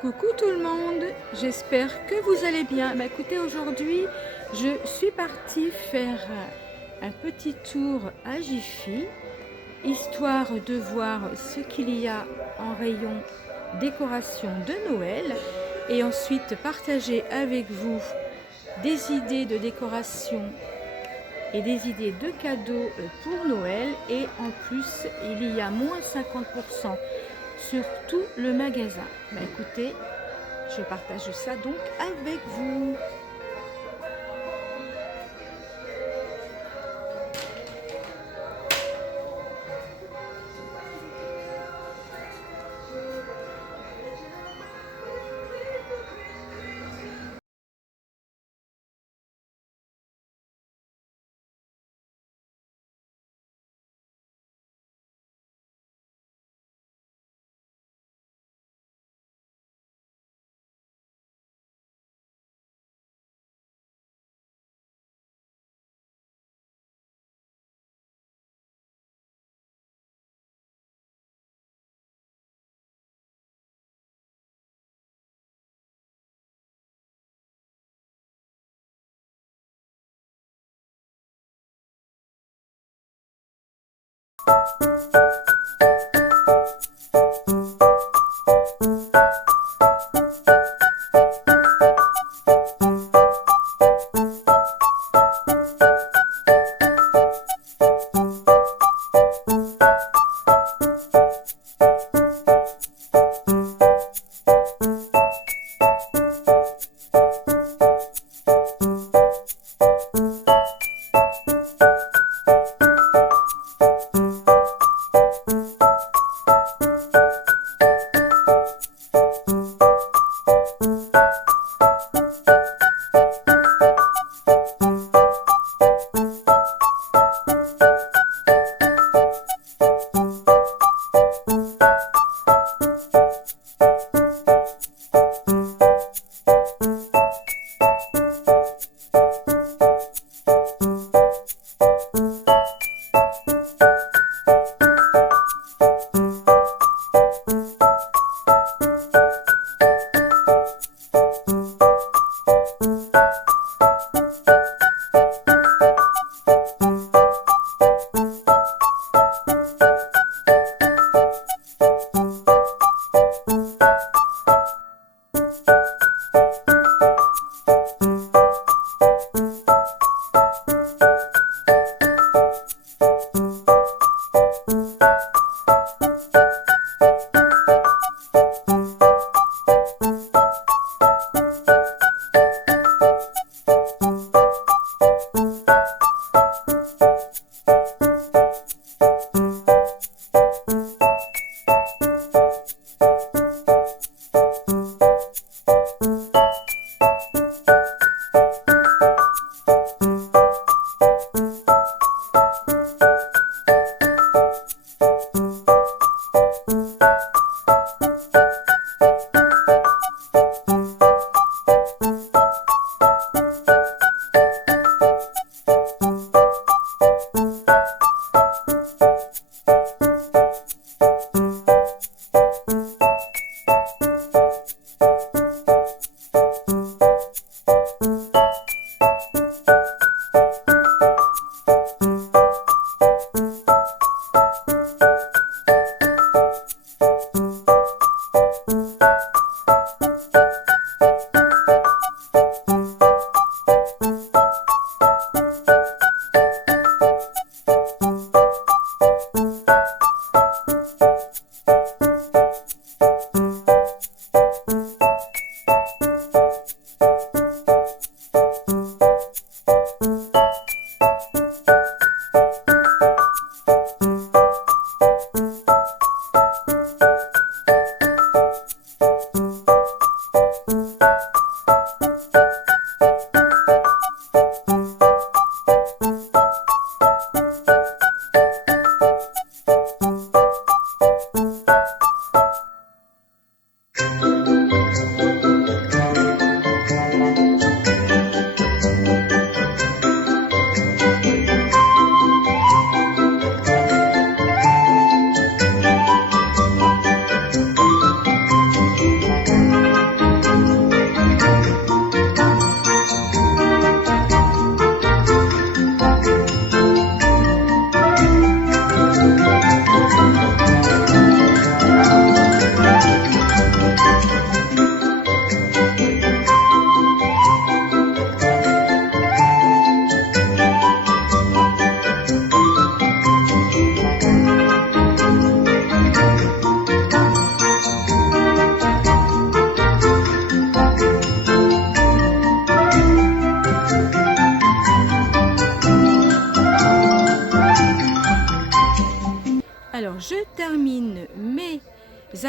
Coucou tout le monde, j'espère que vous allez bien. Écoutez, aujourd'hui, je suis partie faire un petit tour à Jiffy, histoire de voir ce qu'il y a en rayon décoration de Noël et ensuite partager avec vous des idées de décoration et des idées de cadeaux pour Noël. Et en plus, il y a moins 50% sur tout le magasin. Écoutez, je partage ça donc avec vous.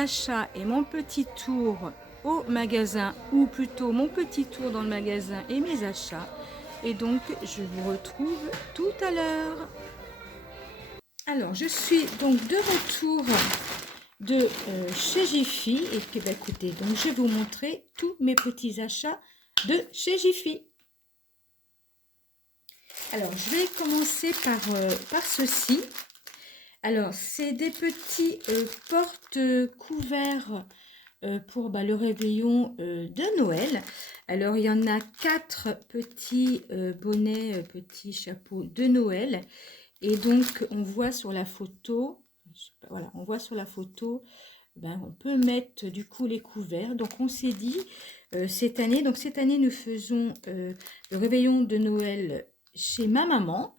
achats et mon petit tour au magasin, ou plutôt mon petit tour dans le magasin et mes achats. Et donc, je vous retrouve tout à l'heure. Alors, je suis donc de retour de chez Jiffy. Et puis, bah, écoutez, donc je vais vous montrer tous mes petits achats de chez Jiffy. Alors, je vais commencer par ceci. Alors, c'est des petits porte-couverts pour le réveillon de Noël. Alors, il y en a 4 petits bonnets, petits chapeaux de Noël. Et donc, on voit sur la photo, voilà, on voit sur la photo, on peut mettre du coup les couverts. Donc, on s'est dit, cette année, nous faisons le réveillon de Noël chez ma maman.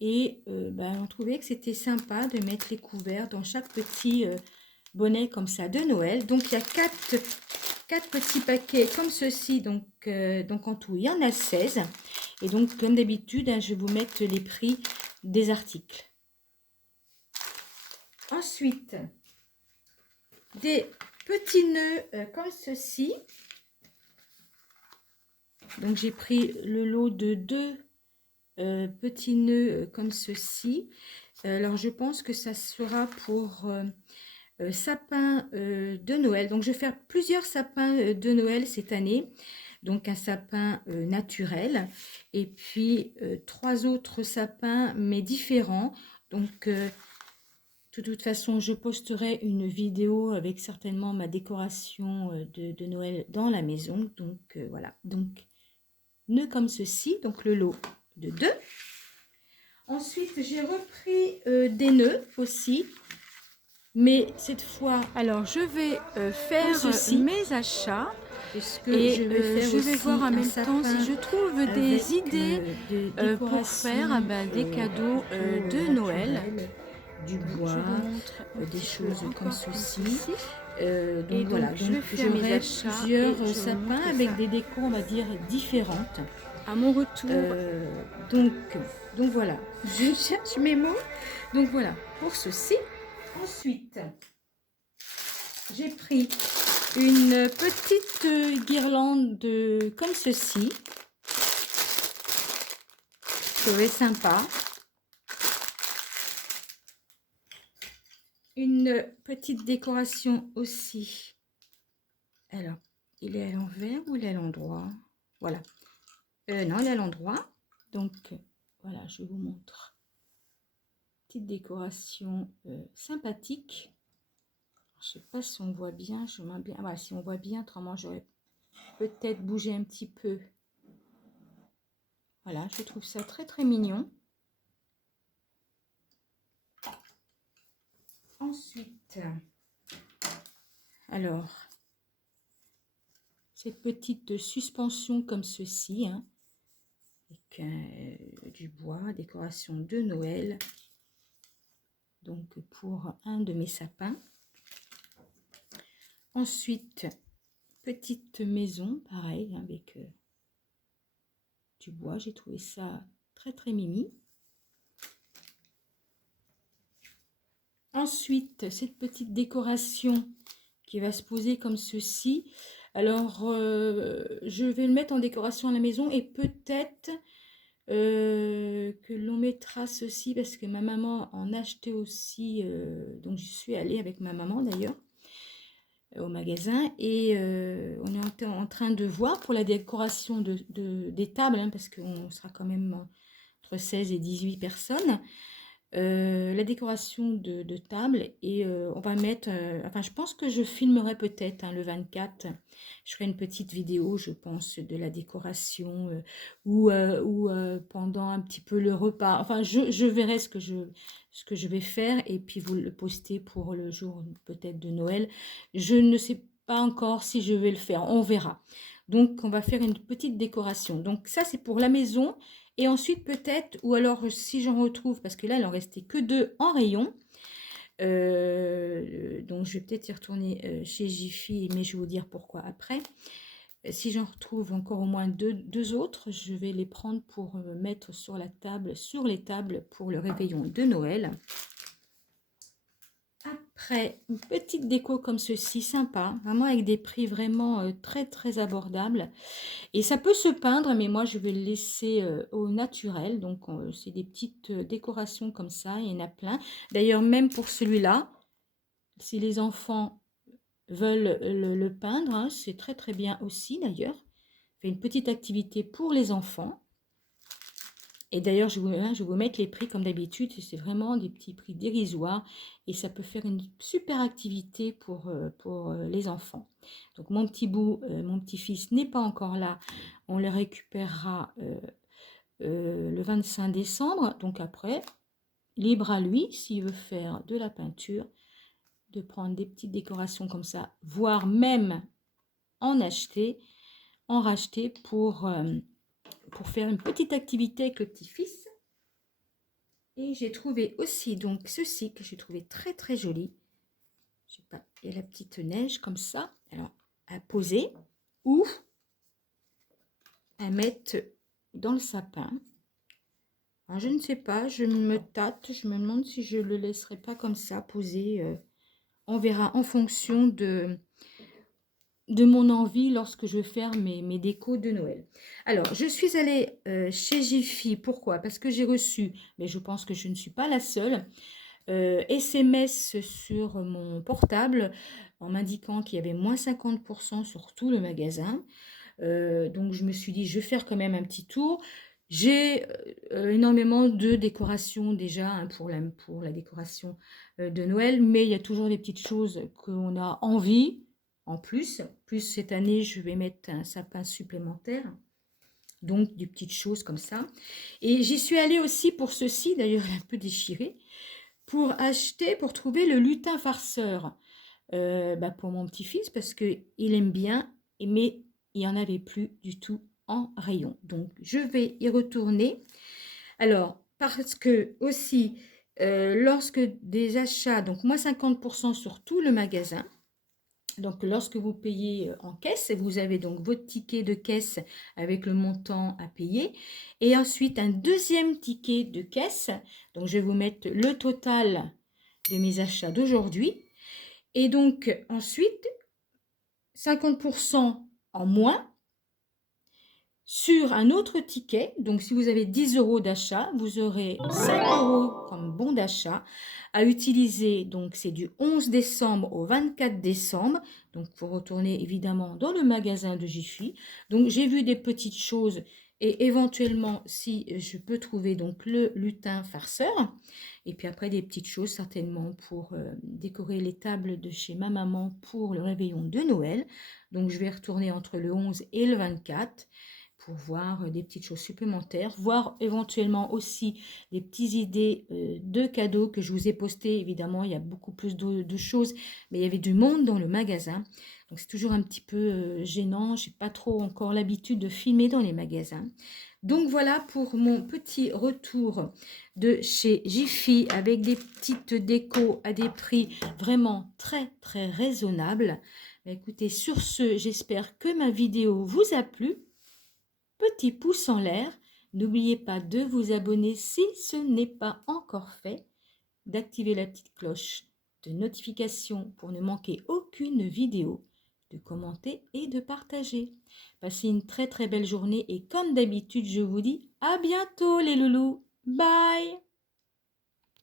Et on trouvait que c'était sympa de mettre les couverts dans chaque petit bonnet comme ça de Noël. Donc, il y a 4 petits paquets comme ceci. Donc en tout, il y en a 16. Et donc, comme d'habitude, je vais vous mettre les prix des articles. Ensuite, des petits nœuds comme ceci. Donc, j'ai pris le lot de 2 petits nœuds comme ceci. Alors, je pense que ça sera pour sapin de Noël. Donc, je vais faire plusieurs sapins de Noël cette année. Donc, un sapin naturel. Et puis, 3 autres sapins, mais différents. Donc, de toute façon, je posterai une vidéo avec certainement ma décoration de Noël dans la maison. Donc, voilà. Donc, nœuds comme ceci. Donc, le lot de 2. Ensuite, j'ai repris des nœuds aussi. Mais cette fois, alors je vais faire mes achats et je vais voir en même temps si je trouve des idées pour faire des cadeaux de Noël. Du bois, des choses comme ceci. Donc voilà, donc j'aurai plusieurs sapins avec des décos, on va dire, différentes. À mon retour, donc voilà, je cherche mes mots. Donc voilà, pour ceci. Ensuite, j'ai pris une petite guirlande comme ceci. Je trouvais sympa. Une petite décoration aussi. Alors, il est à l'envers ou il est à l'endroit? Voilà. Non, il est à l'endroit. Donc, voilà, je vous montre. Petite décoration sympathique. Je sais pas si on voit bien, je mets bien. Voilà, si on voit bien, autrement j'aurais peut-être bougé un petit peu. Voilà, je trouve ça très très mignon. Ensuite, alors, cette petite suspension comme ceci, avec du bois, décoration de Noël. Donc pour un de mes sapins. Ensuite, petite maison, pareil, avec du bois. J'ai trouvé ça très très mimi. Ensuite, cette petite décoration qui va se poser comme ceci. Alors, je vais le mettre en décoration à la maison et peut-être que l'on mettra ceci parce que ma maman en achetait aussi. Donc, je suis allée avec ma maman d'ailleurs au magasin et on est en train de voir pour la décoration des tables parce qu'on sera quand même entre 16 et 18 personnes. La décoration de table et on va mettre, enfin je pense que je filmerai peut-être le 24, je ferai une petite vidéo je pense de la décoration ou pendant un petit peu le repas, enfin je verrai ce que je vais faire et puis vous le poster pour le jour peut-être de Noël. Je ne sais pas encore si je vais le faire, on verra. Donc on va faire une petite décoration, donc ça c'est pour la maison. Et ensuite peut-être, ou alors si j'en retrouve, parce que là il en restait que 2 en rayon, donc je vais peut-être y retourner chez Jiffy, mais je vais vous dire pourquoi après. Si j'en retrouve encore au moins deux autres, je vais les prendre pour mettre sur la table, sur les tables pour le réveillon de Noël. Après, une petite déco comme ceci, sympa, vraiment avec des prix vraiment très très abordables. Et ça peut se peindre, mais moi je vais le laisser au naturel. Donc c'est des petites décorations comme ça, il y en a plein. D'ailleurs, même pour celui-là, si les enfants veulent le peindre, hein, c'est très très bien aussi d'ailleurs. Fait une petite activité pour les enfants. Et d'ailleurs, je vais vous mettre les prix comme d'habitude. C'est vraiment des petits prix dérisoires et ça peut faire une super activité pour les enfants. Donc mon petit bout, mon petit-fils n'est pas encore là. On le récupérera le 25 décembre. Donc après, libre à lui, s'il veut faire de la peinture, de prendre des petites décorations comme ça, voire même en acheter, en racheter pour faire une petite activité avec le petit-fils. Et j'ai trouvé aussi donc ceci que j'ai trouvé très très joli. Je sais pas, il y a la petite neige comme ça. Alors à poser ou à mettre dans le sapin. Alors, je ne sais pas, je me tâte, je me demande si je le laisserai pas comme ça poser. On verra en fonction de mon envie lorsque je vais faire mes décos de Noël. Alors, je suis allée chez Jiffy. Pourquoi? Parce que j'ai reçu, mais je pense que je ne suis pas la seule, SMS sur mon portable en m'indiquant qu'il y avait moins 50% sur tout le magasin. Donc, je me suis dit, je vais faire quand même un petit tour. J'ai énormément de décorations déjà hein, pour la décoration de Noël, mais il y a toujours des petites choses qu'on a envie. En plus, cette année, je vais mettre un sapin supplémentaire. Donc, des petites choses comme ça. Et j'y suis allée aussi pour ceci, d'ailleurs, elle est un peu déchirée, pour trouver le lutin farceur pour mon petit-fils, parce qu'il aime bien, mais il n'y en avait plus du tout en rayon. Donc, je vais y retourner. Alors, parce que aussi, lorsque des achats, donc moins 50% sur tout le magasin, donc, lorsque vous payez en caisse, vous avez donc votre ticket de caisse avec le montant à payer. Et ensuite, un deuxième ticket de caisse. Donc, je vais vous mettre le total de mes achats d'aujourd'hui. Et donc, ensuite, 50% en moins sur un autre ticket. Donc, si vous avez 10 € d'achat, vous aurez 5 € comme bon d'achat à utiliser. Donc, c'est du 11 décembre au 24 décembre. Donc, il faut retourner évidemment dans le magasin de Jiffy. Donc, j'ai vu des petites choses et éventuellement, si je peux trouver donc le lutin farceur. Et puis après, des petites choses certainement pour décorer les tables de chez ma maman pour le réveillon de Noël. Donc, je vais retourner entre le 11 et le 24 pour voir des petites choses supplémentaires, voir éventuellement aussi des petites idées de cadeaux que je vous ai postés. Évidemment, il y a beaucoup plus de choses, mais il y avait du monde dans le magasin. Donc, c'est toujours un petit peu gênant. Je n'ai pas trop encore l'habitude de filmer dans les magasins. Donc, voilà pour mon petit retour de chez Jiffy avec des petites décos à des prix vraiment très, très raisonnables. Écoutez, sur ce, j'espère que ma vidéo vous a plu. Petit pouce en l'air, n'oubliez pas de vous abonner si ce n'est pas encore fait, d'activer la petite cloche de notification pour ne manquer aucune vidéo, de commenter et de partager. Passez une très très belle journée et comme d'habitude je vous dis à bientôt les loulous, bye.